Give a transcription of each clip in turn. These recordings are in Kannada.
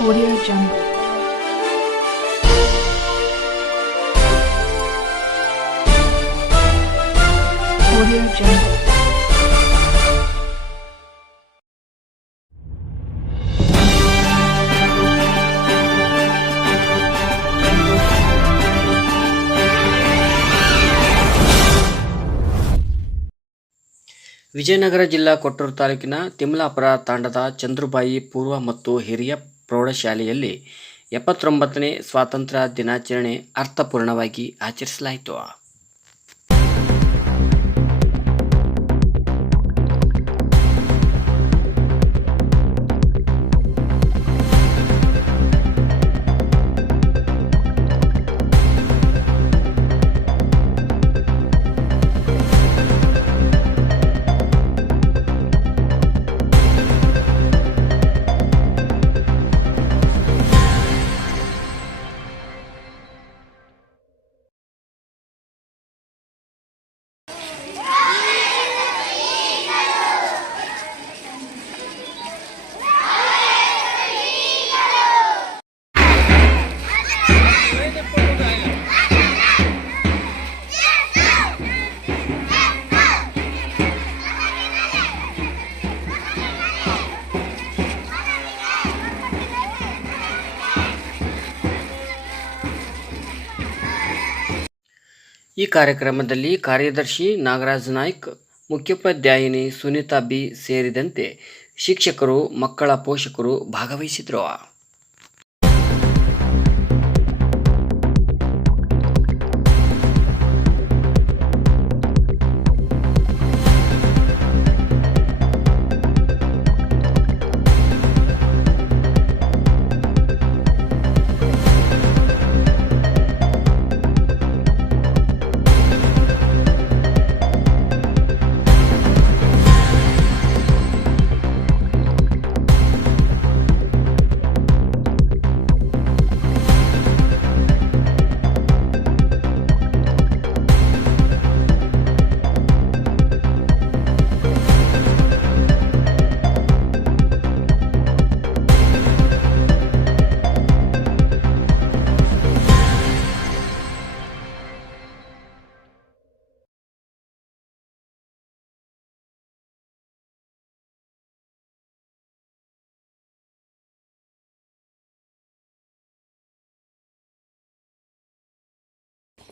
Audio Jungle. Audio Jungle. Vijayanagara ಜಿಲ್ಲಾ ಕೊಟ್ಟೂರು ತಾಲೂಕಿನ ತಿಮ್ಲಾಪುರ ತಾಂಡದ ಚಂದ್ರುಬಾಯಿ ಪೂರ್ವ ಮತ್ತು ಹಿರಿಯ ಪ್ರೌಢಶಾಲೆಯಲ್ಲಿ ಎಪ್ಪತ್ತೊಂಬತ್ತನೇ ಸ್ವಾತಂತ್ರ್ಯ ದಿನಾಚರಣೆ ಅರ್ಥಪೂರ್ಣವಾಗಿ ಆಚರಿಸಲಾಯಿತು. ಈ ಕಾರ್ಯಕ್ರಮದಲ್ಲಿ ಕಾರ್ಯದರ್ಶಿ ನಾಗರಾಜ್ ನಾಯ್ಕ್ ಮುಖ್ಯೋಪಾಧ್ಯಾಯಿನಿ ಸುನೀತಾ ಬಿ ಸೇರಿದಂತೆ ಶಿಕ್ಷಕರು ಮಕ್ಕಳ ಪೋಷಕರು ಭಾಗವಹಿಸಿದ್ರು.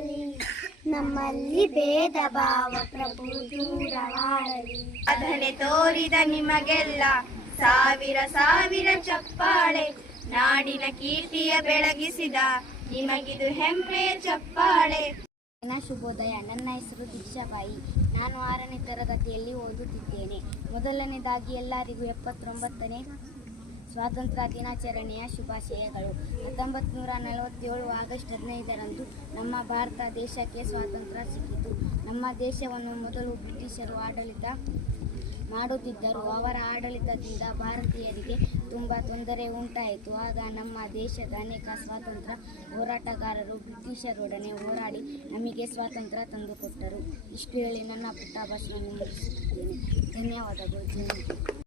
ಮೂಡಲಿ ನಮ್ಮಲ್ಲಿ ಭೇದ ಭಾವ ಪ್ರಭು ದೂರವಾಡಲಿ ಅದನೆ ತೋರಿದ ನಿಮಗೆಲ್ಲ ಸಾವಿರ ಸಾವಿರ ಚಪ್ಪಾಳೆ. ನಾಡಿನ ಕೀರ್ತಿಯ ಬೆಳಗಿಸಿದ ನಿಮಗಿದು ಹೆಮ್ಮೆಯ ಚಪ್ಪಾಳೆ. ನನ್ನ ಶುಭೋದಯ ನನ್ನ ಹೆಸರು ದೀಕ್ಷಾಬಾಯಿ. ನಾನು ಆರನೇ ತರಗತಿಯಲ್ಲಿ ಓದುತ್ತಿದ್ದೇನೆ. ಮೊದಲನೇದಾಗಿ ಎಲ್ಲರಿಗೂ ಎಪ್ಪತ್ತೊಂಬತ್ತನೇ ಸ್ವಾತಂತ್ರ್ಯ ದಿನಾಚರಣೆಯ ಶುಭಾಶಯಗಳು. ಹತ್ತೊಂಬತ್ತು ನೂರ ನಲವತ್ತೇಳು ಆಗಸ್ಟ್ ಹದಿನೈದರಂದು ನಮ್ಮ ಭಾರತ ದೇಶಕ್ಕೆ ಸ್ವಾತಂತ್ರ್ಯ ಸಿಕ್ಕಿತು. ನಮ್ಮ ದೇಶವನ್ನು ಮೊದಲು ಬ್ರಿಟಿಷರು ಆಡಳಿತ ಮಾಡುತ್ತಿದ್ದರು. ಅವರ ಆಡಳಿತದಿಂದ ಭಾರತೀಯರಿಗೆ ತುಂಬ ತೊಂದರೆ ಉಂಟಾಯಿತು. ಆಗ ನಮ್ಮ ದೇಶದ ಅನೇಕ ಸ್ವಾತಂತ್ರ್ಯ ಹೋರಾಟಗಾರರು ಬ್ರಿಟಿಷರೊಡನೆ ಹೋರಾಡಿ ನಮಗೆ ಸ್ವಾತಂತ್ರ್ಯ ತಂದುಕೊಟ್ಟರು. ಇಷ್ಟು ಹೇಳಿ ನನ್ನ ಪುಟ್ಟ ಮುಗಿಸುತ್ತೇನೆ ಧನ್ಯವಾದಗಳು.